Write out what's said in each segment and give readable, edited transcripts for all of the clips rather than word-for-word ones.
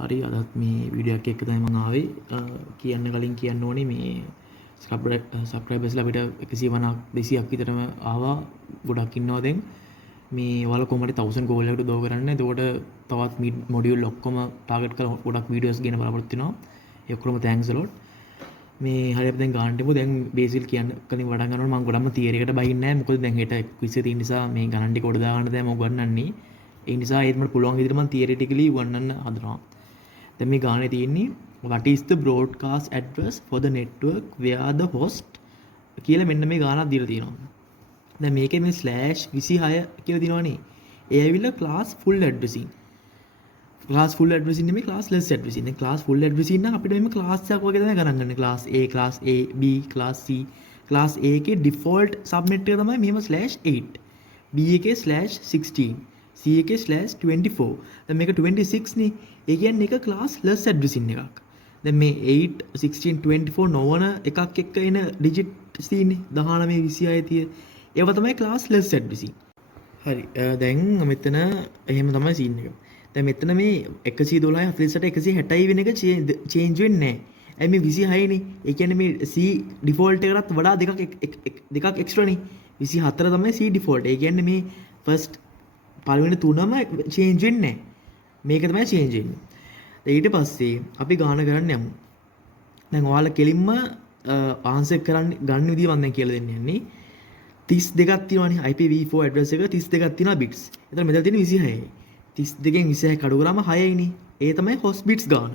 හරි අදත් මේ වීඩියෝ එකක් එක්ක තමයි මම ආවේ. කියන්න කලින් කියන්න ඕනේ මේ සබ්ස්ක්‍රයිබර්ස්ලා අපිට 150ක් 200ක් විතරම ආවා. ගොඩක් ඉන්නවා දැන්. මේ ඔයාලා කොහමද 1000 ගෝල් එකකට උදව් කරන්න. එතකොට තවත් මිඩ් මොඩියුල් ඔක්කොම ටාගට් කරලා ගොඩක් වීඩියෝස් ගෙන බලාපොරොත්තු වෙනවා. ඒ ඔක්කොම තෑන්ක්ස් a lot. මේ හරි අපි දැන් ගන්නට යමු. දැන් බේසිල් කියන්න කලින් වඩා ගන්නකොට මම ගොඩක්ම තියරි එකට බහින්නේ නැහැ. මොකද දැන් හෙට ක්විස් එක තියෙන නිසා මේ ගණන් ටික උඩ දාගන්න තමයි මම උගන්වන්නේ. ඒ නිසා ඒත් මට පුළුවන් විදිහට මම තියරිටිකලි උගන්වන්න හදනවා. දැන් මේ ගානේ තියෙන්නේ what is the broadcast address for the network where the host කියලා මෙන්න මේ ගානක් දීලා තියෙනවා. දැන් මේකේ මේ /26 කියලා දිනවනේ. ඒ ඇවිල්ලා class full addressing. class full addressing නෙමෙයි class less addressing. දැන් class full addressing නම් අපිට මෙන්න class එකක් වගේ තමයි ගණන් ගන්න. class A, class A, B, class C. class A එකේ default subnet එක තමයි මෙහෙම /8. B එකේ /16. C එකේ /24. දැන් මේක 26 නේ. ඒ කියන්නේ එක class less addressing එකක්. දැන් මේ 8 16 24 නොවන එකක් එක්ක එන digits තියෙන්නේ 19 26 30. ඒවා තමයි class less addressing. හරි. දැන් මෙතන එහෙම තමයි scene එක. දැන් මෙතන මේ 112 48 160 වෙන එක change වෙන්නේ නැහැ. ඇයි මේ 26 නේ. ඒ කියන්නේ මේ C default එකකටත් වඩා දෙකක් extra නේ. 24 තමයි C default. ඒ කියන්නේ මේ first පළවෙනි තුනම change වෙන්නේ නැහැ. මේක තමයි change වෙන්නේ. ඊට පස්සේ අපි ගාන කරන්න යමු. දැන් ඔයාලා කෙලින්ම ආන්සර් කරන්න ගන්න විදිය මම දැන් කියලා දෙන්න යන්නේ. 32ක් තියෙනවානේ IPv4 address එක 32ක් තියෙනවා bits. එතන මෙතන තියෙන 26යි. 32න් 26 කඩු කරාම 6යිනේ. ඒ තමයි host bits ගාන.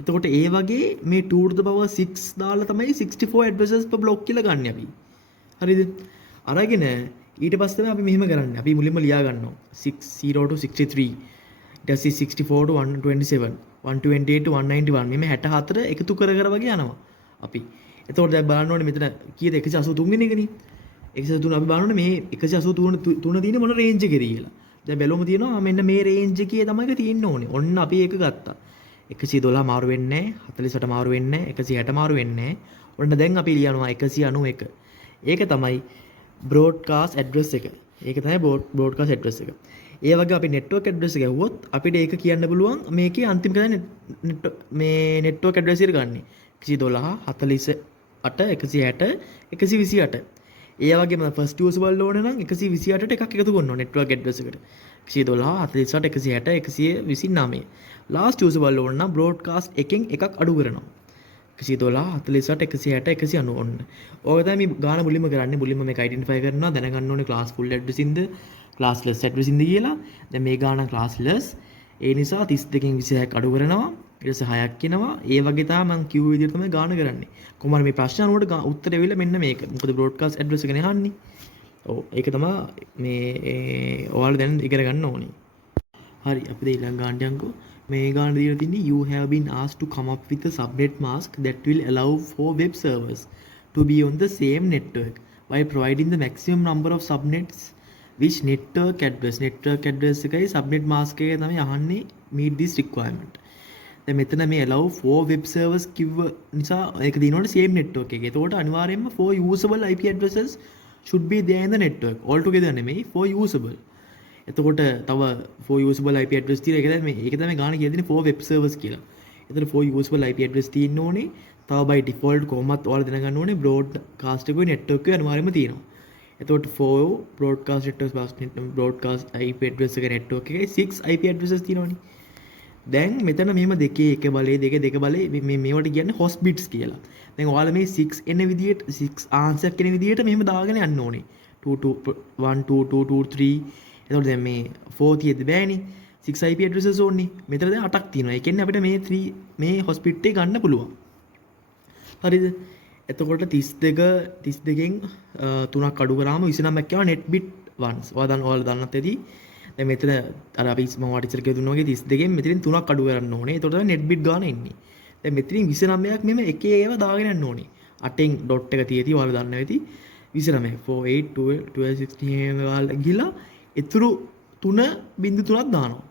එතකොට ඒ වගේ මේ 2 to the power 6 දාලා තමයි 64 addresses per block කියලා ගන්න අපි. හරිද? අරගෙන ඊට පස්සේ තමයි අපි මෙහෙම කරන්නේ. අපි මුලින්ම ලියා ගන්නවා 60 to 63 ඊට 64 to 127 128 to 191 මේ 64 එකතු කර වගේ යනවා අපි. එතකොට දැන් බලන්න ඕනේ මෙතන කීයද 183 වෙනි එකනේ. 183 අපි බලන්න මේ 183 තියෙන්නේ මොන රේන්ජ් එකේද කියලා. දැන් බැලුවම තියෙනවා මෙන්න මේ රේන්ජ් එකේ තමයි ඒක තියෙන්න ඕනේ. ඔන්න අපි ඒක ගත්තා. 112 මාරු වෙන්නේ නැහැ, 48 මාරු වෙන්නේ නැහැ, 160 මාරු වෙන්නේ නැහැ. ඔන්න දැන් අපි ලියනවා 191. ඒක තමයි broadcast address එක. ඒක තමයි broadcast address එක. ඒ වගේ අපි network address එක ගැහුවොත් අපිට ඒක කියන්න පුළුවන් මේකේ අන්තිම කතාවේ මේ network address එක ගන්න 112 48 160 128. ඒ වගේම first usable ඕනේ නම් 128ට එකක් එකතු කරනවා network address එකට. 112 48 160 129. last usable ඕනේ නම් broadcast එකෙන් එකක් අඩු කරනවා. 112 48 160 190 ඔන්න. ඕක තමයි මේ ගාන මුලින්ම කරන්නේ. මුලින්ම මේක identify කරනවා දැනගන්න ඕනේ class full addressing ද class less addressing ද කියලා. දැන් මේ ගාන class less. ඒ නිසා 32කින් 26ක් අඩු කරනවා. ඊට පස්සේ 6ක් එනවා. ඒ වගේ තමයි මම කිව්ව විදිහට තමයි ගාන කරන්නේ. කොහොමද මේ ප්‍රශ්න අනුවට උත්තර එවිලා මෙන්න මේක. මොකද broadcast address එකනේ අහන්නේ. ඔව් ඒක තමයි මේ ඔයාලා දැන් ඉගෙන ගන්න ඕනේ. හරි අපි දැන් ඊළඟ ගානට යන්කෝ. මේ ගාන දීලා තින්නේ you have been asked to come up with a subnet mask that will allow for web servers to be on the same network by providing the maximum number of subnets which network address එකයි subnet mask එකේ තමයි අහන්නේ meet this requirement. දැන් මෙතන මේ allow for web servers කිව්ව නිසා ඒක දිනනකොට same network එකේ. ඒතකොට අනිවාර්යයෙන්ම for usable IP addresses should be there in the network altogether නෙමෙයි for usable. එතකොට තව for usable IP address තියෙන එක තමයි මේක තමයි ගාන කියලා දෙන්නේ for web servers කියලා. එතන for usable IP address තියෙන්න ඕනේ. තව by default කොහොමත් ඔයාලා දැනගන්න ඕනේ broadcast එකේ network එක අනිවාර්යයෙන්ම තියෙනවා. එතකොට for broadcast broadcast IP address එක network එකේ 6 IP addresses තියෙනවනේ. දැන් මෙතන මෙහෙම දෙකේ එක බලේ දෙක බලේ මේවට කියන්නේ host bits කියලා. දැන් ඔයාලා මේ 6 එන විදියට 6 answer එන විදියට මෙහෙම දාගෙන යන්න ඕනේ. 2 1 2 2 2 3 එතකොට දැන් මේ 4 තියෙද්දි බෑනේ 6 IP addresses ඕනේ. මෙතන දැන් 8ක් තියෙනවා. ඒ කියන්නේ අපිට මේ 3 මේ host එක ගන්න පුළුවන්. හරිද? එතකොට 32න් 3ක් අඩු කරාම 29ක් යනවා net bit ones. ඔයාලා දන්නත් ඇති. දැන් මෙතන අර අපි මම වාට ඉස්සර කියලා දුන්නා වගේ 32න් මෙතනින් 3ක් අඩු කරන්න ඕනේ. එතකොට තමයි net bit ගාන එන්නේ. දැන් මෙතනින් 29ක් මෙම එකේ ඒවා දාගෙන යන්න ඕනේ. 8න් dot එක තියෙති ඔයාලා දන්නවා ඇති. 29 4 8 12 12 16 වල ගිහලා ඉතුරු 3.3ක් දානවා.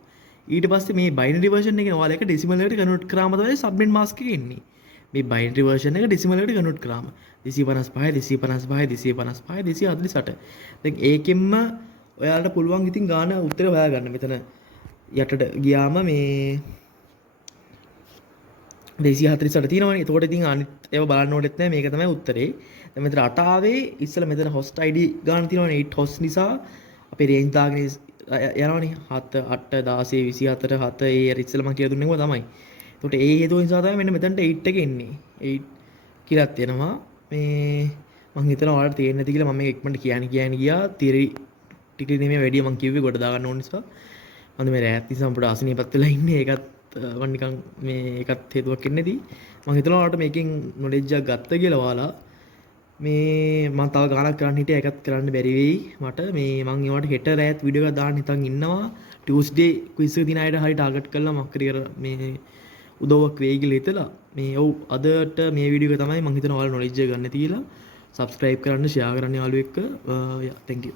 ඊට පස්සේ මේ binary version එකේ ඔයාලා එක decimal එකට convert කරාම තමයි subnet mask එක එන්නේ. මේ binary version එක decimal එකට convert කරාම 255 255 255 248. දැන් ඒකෙන්ම ඔයාලට පුළුවන් ඉතින් ගාන උත්තර හොයාගන්න. මෙතන යටට ගියාම මේ 248 තියෙනවනේ. එතකොට ඉතින් අනිත් ඒවා බලන්න ඕනෙත් නැහැ. මේක තමයි උත්තරේ. දැන් මෙතන 8 ආවේ ඉස්සෙල්ලා මෙතන host ID ගන්න තියෙනවනේ. 8 host නිසා අපේ range දාගෙන යනවනේ. 7 8 16 24 7 ඒ අර ඉස්සෙල්ලා මම කියලා දුන්නේ කොහොම තමයි. එතකොට ඒ හේතුව නිසා තමයි මෙන්න මෙතනට 8 එක එන්නේ. 8 කියලා තියෙනවා. මේ මං හිතනවා ඔයාලට තේරෙන්නේ නැති කියලා මම මේක ඉක්මනට කියන්නේ ගියා. තිරි ටික නෙමෙයි වැඩි මං කිව්වේ ගොඩ දාගන්න ඕන නිසා. මම මේ රෑත් නිසා පොඩ අසනීපත් වෙලා ඉන්නේ. ඒකත් මම නිකන් මේ ඒකත් හේතුවක් වෙන්නේදී මම හිතනවා ඔයාලට මේකෙන් නොලෙජ් එකක් ගත්ත කියලා ඔයාලා මේ මම තව ගානක් කරන්න හිටියා ඒකත් කරන්න බැරි වෙයි මට මේ මම ඒවට හෙට රෑත් වීඩියෝ එකක් දාන්න හිතන් ඉන්නවා ටියුස්ඩේ ක්විස් එක දින අයට හරි ටාගට් කරලා මම කර මේ උදව්වක් වෙයි කියලා හිතලා මේ ඔව් අදට මේ වීඩියෝ එක තමයි මම හිතනවා ඔයාලා නොලෙජ් එක ගන්න තියලා subscribe කරන්න share කරන්න යාළුවෙක් යා thank you